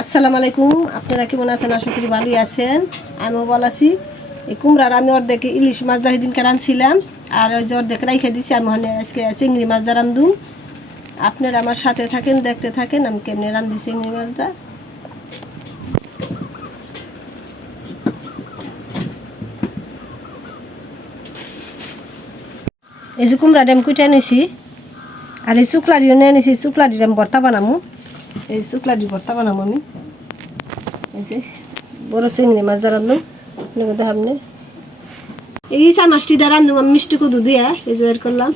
আসসালামু আলাইকুম। আপনারা কেমন আছেন? আশা করি ভালোই আছেন। আমিও ভালো আছি। এই কুমড়ার আমি অর্ধেক ইলিশ মাছ দা দিনকে রাঁধছিলাম, আর ওই যে অর্ধেক রাইখে দিছি, আমি ওখানে আজকে চিংড়ি মাছ দা রান্ধুম আপনারা আমার সাথে থাকেন, দেখতে থাকেন, আমি কেমনি রান্ধি চিংড়ি মাছ দা এই যে কুমড়া ড্যাম কুইটা নিছি আর এই শুক্লাডিও নিয়ে নিছি শুক্লাডির আমি ভর্তা বানামু। এই শুক্লাডির ভর্তা বানামু আমি। এই যে, বড় চিংড়ি মাছ দ্বারা আপনাকে দেখাবনে এই ইসা মাছটি দ্বারা রান্ধুম আমি মিষ্টি কুদু দিয়া এই যে বের করলাম।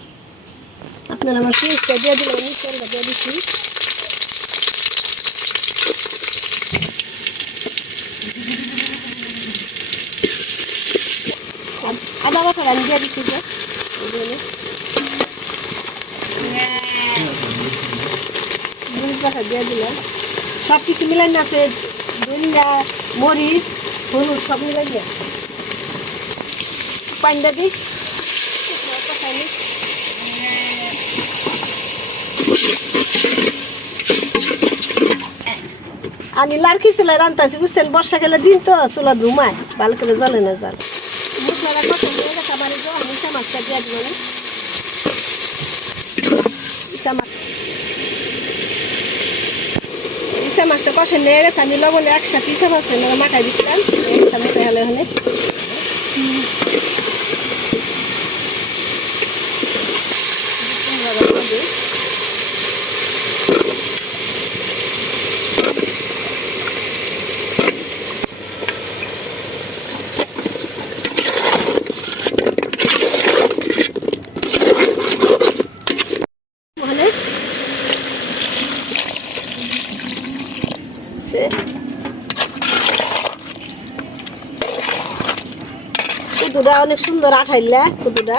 আপনারা আমার পেঁয়াজটা দিয়ে দিলাম মিষ্টিটা দিচ্ছি আদা বাটা দিয়ে দিচ্ছি যে এই যে মরিচ বাটা দিয়ে দিলাম। সব কিছু মিলাই আছে, ধনিয়া, মরিচ, হলুদ, সব মিলাই দিয়ে। পানি দিই। আমি লাড়কি চুলাই রান্তাছি, বুঝছেন? বর্ষাকালে দিন তো চুলা ধুমায়, ভালো করে জলে না জাল মশলাটা কত গেছে জল মাছটা দিয়ে ইসা মাছ ইসা মাছটা কষে নিয়ে গেছে আমি লবণে একসাথে মাছ মাথায় দিচ্ছিলাম ইসা মাথায় হলে হলে। সে কুতুটা অনেক সুন্দর আঠাইলা কুতুটা।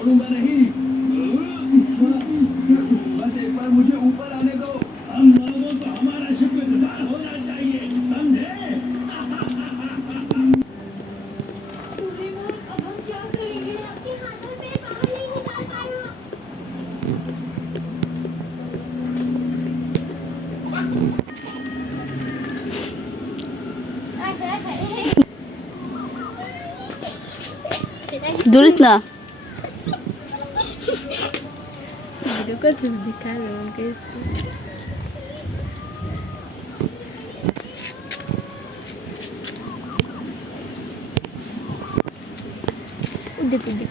छोड़ूँगा नहीं। बस एक बार मुझे ऊपर आने दो। हम लोगों को हमारा शुक्रगुजार होना चाहिए समझे? सुलेमान, अब yo cuando me calor que Dip, dip.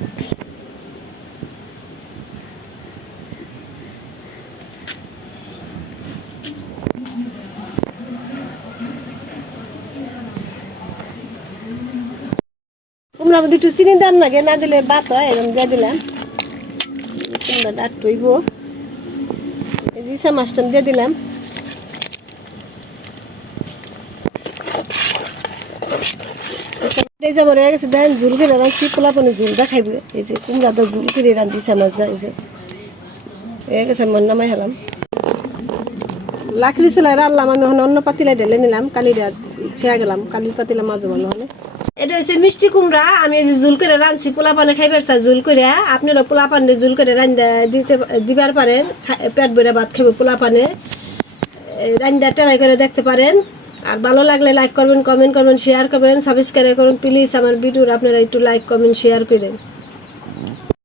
তোমরা আমাদের একটু চিনি দেন না গে না দিলে বাত হয় এরকম দিয়ে দিলাম হইব এই যে ইসা মাছটা দিয়ে দিলাম। এই যে হয়ে গেছে দেন ঝুল করে রাঁধছি পোলাপানি ঝুলটা খাইবে এই যে কুমড়াটা ঝুল করে রাঁধছি মাছটা এই যে। হয়ে গেছে মন নামাই হলাম। লাকড়ি চুলাই রাখলাম আমি অন্য পাতিলা ঢেলে নিলাম কালি ছেয়া গেলাম কালি পাতিলা ভালো হলে এটা হচ্ছে মিষ্টি কুমড়া। আমি এই যে জুল করে রাঁধছি পোলা পানে খাইবার চাই জুল করে। আপনারা পোলা পানে জুল করে রান্ধা দিতে দিবার পারেন। পেট ভরে ভাত খাবে পোলা পানে রান্দা টেরাই করে দেখতে পারেন। আর ভালো লাগলে লাইক করবেন কমেন্ট করবেন শেয়ার করবেন সাবস্ক্রাইব করুন। প্লিজ আমার ভিডিওর আপনারা একটু লাইক কমেন্ট শেয়ার করেন।